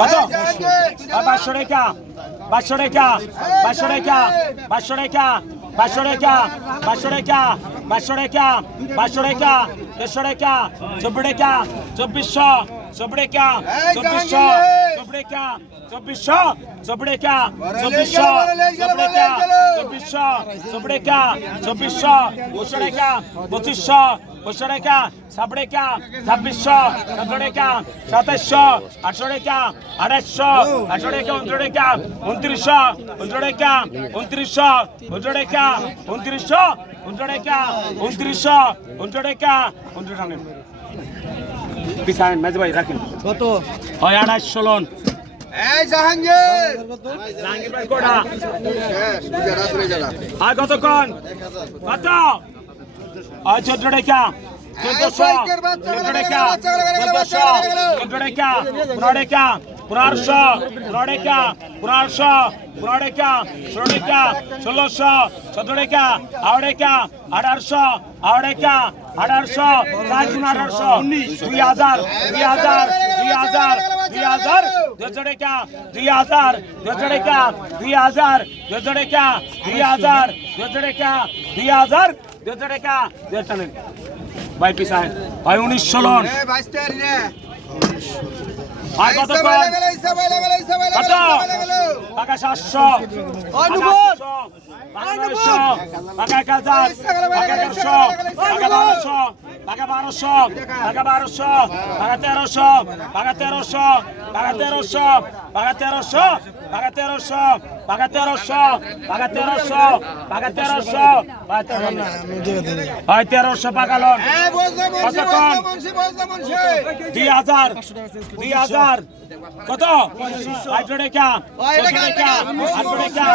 আর পাঁচশো টাকা পাঁচশো টাকা পাঁচশো টাকা পাঁচশো টাকা পাঁচশো টাকা পাঁচশো টাকা পাঁচশো টাকা পাঁচশো টাকা দেড়শো টাকা চব্বিশ টাকা চব্বিশশো চব্বিশ টাকা চব্বিশশো চব্বিশ টাকা চব্বিশশো চব্বিশ চব্বিশশো চব্বিশ চব্বিশশো চব্বিশ চব্বিশশো পঁচিশশো পঁচিশশো টাকা ছাব্বিশ টাকা ছাব্বিশশো সতেরো টাকা সাতাশশো আটশো টাকা আঠাশশো আটশো টাকা উনত্রিশ টাকা উনত্রিশশো উনত্রিশ টাকা উনত্রিশশো উনত্রিশ টাকা উনত্রিশশো উনত্রিশ টাকা উনত্রিশশো উনত্রিশ টাকা উনত্রিশ টাকা পিছান মেজ ভাই রাখেন। কত? হয় আঠাশশো লোন এই জাহাঙ্গীর! জাহাঙ্গীর ভাই কোটা? আর কতক্ষণ? কত? চোদ্দ টাকা চোদ্দশো চোদ্দ টাকা চোদ্দশো। চোদ্দ টাকা পনেরো টাকা পনেরোশো পনেরো টাকা পনেরোশো পনেরো টাকা ষোলো টাকা ষোলোশো সতেরো টাকা আড়াই টাকা আঠারোশো আড়াই টাকা আঠারোশো চার গুণ আঠারোশো দুই হাজার দুই হাজার দুই হাজার দুই হাজার দুশো টাকা দুই হাজার দুশো টাকা দুই হাজার দুশো টাকা দুই হাজার দুশো টাকা দুই হাজার দুশো টাকা দুশো টাকা ভাই পিসায় ভাই উনিশশো লোন। ভাই কত কত টাকা। সাতশো। অনুভব। টাকা এক হাজার। টাকা এগারোশো টাকা বারোশো। টাকা বারোশো। টাকা বারোশো। টাকা তেরোশো। টাকা তেরোশো। টাকা তেরোশো। টাকা তেরোশো। টাকা তেরোশো। পাকা তেরোশো পাকা তেরোশো পাকা তেরোশো। হয় তেরোশো। পাকা লোন কতক্ষণ? দুই হাজার দুই হাজার। কত? আটশো টাকা আটশো টাকা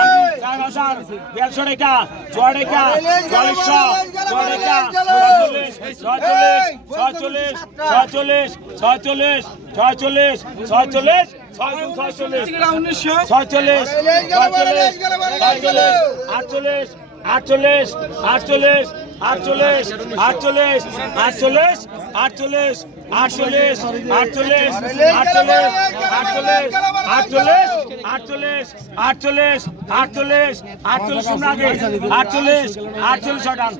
দেড়শো টাকা, ছয় টাকা চল্লিশশো ছয়চল্লিশ ছয়চল্লিশ ছয়চল্লিশ ছয়চল্লিশ আটচল্লিশ আটচল্লিশ আটচল্লিশ আটচল্লিশ আটচল্লিশ আটচল্লিশ আটচল্লিশ আটচল্লিশ আটচল্লিশ আটচল্লিশ আটচল্লিশ আটচল্লিশ আটচল্লিশ আটচল্লিশ শুনুন আগে আটচল্লিশ আটচল্লিশ টান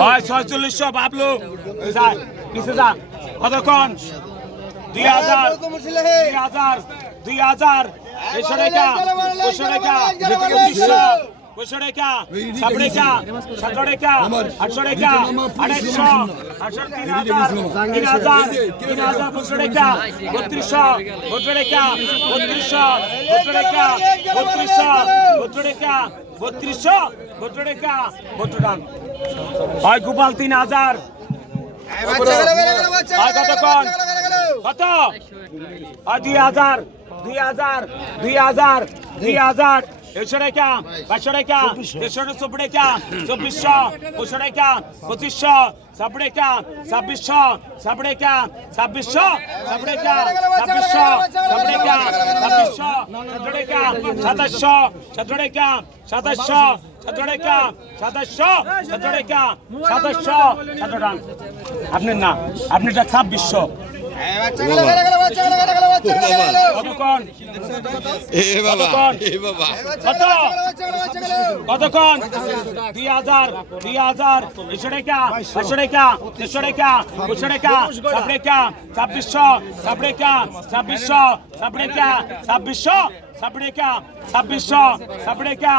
হয় ছয়চল্লিশশো ভাবলো যা পিছে যা কতক্ষণ দুই হাজার দুই হাজার দুই হাজার দেড়শো টাকা পঁচিশশো টাকা পঁচিশশো টাকা সাত টাকা সাতশো টাকা আটশো টাকা আড়াইশো আটশো তিন হাজার তিন হাজার তিন হাজার পঁচিশশো টাকা বত্রিশশো বত্রিশ টাকা বত্রিশশো বত্রিশ টাকা বত্রিশশো বত্রিশ টাকা বত্রিশশো বত্রিশ টাকা বত্রিশ টাকা হয় গোপাল তিন হাজার। কতক্ষণ? কত? দুই হাজার দুই হাজার দুই হাজার দুই হাজার। একশো টাকা, পাঁচশো টাকা, দেড়শো চব্বিশ টাকা, চব্বিশশো পঁচিশশো, ছাব্বিশ টাকা ছাব্বিশ টাকা ছাব্বিশ টাকা ছাব্বিশ টাকা, ছাব্বিশশো সতেরো টাকা, সাতাশশো সতেরো টাকা, সাতাশশো সতেরো টাকা, সাতাশশো সতেরো টাকা, সাতাশশো ছাব্বিশ ছাব্বিশ হাজার ছাব্বিশ হাজার দুশো টাকা পাঁচশো টাকা দুশো টাকা দুশো টাকা সাত টাকা ছাব্বিশশো সাত টাকা ছাব্বিশশো সাত টাকা ছাব্বিশশো সাত টাকা ছাব্বিশশো সাত টাকা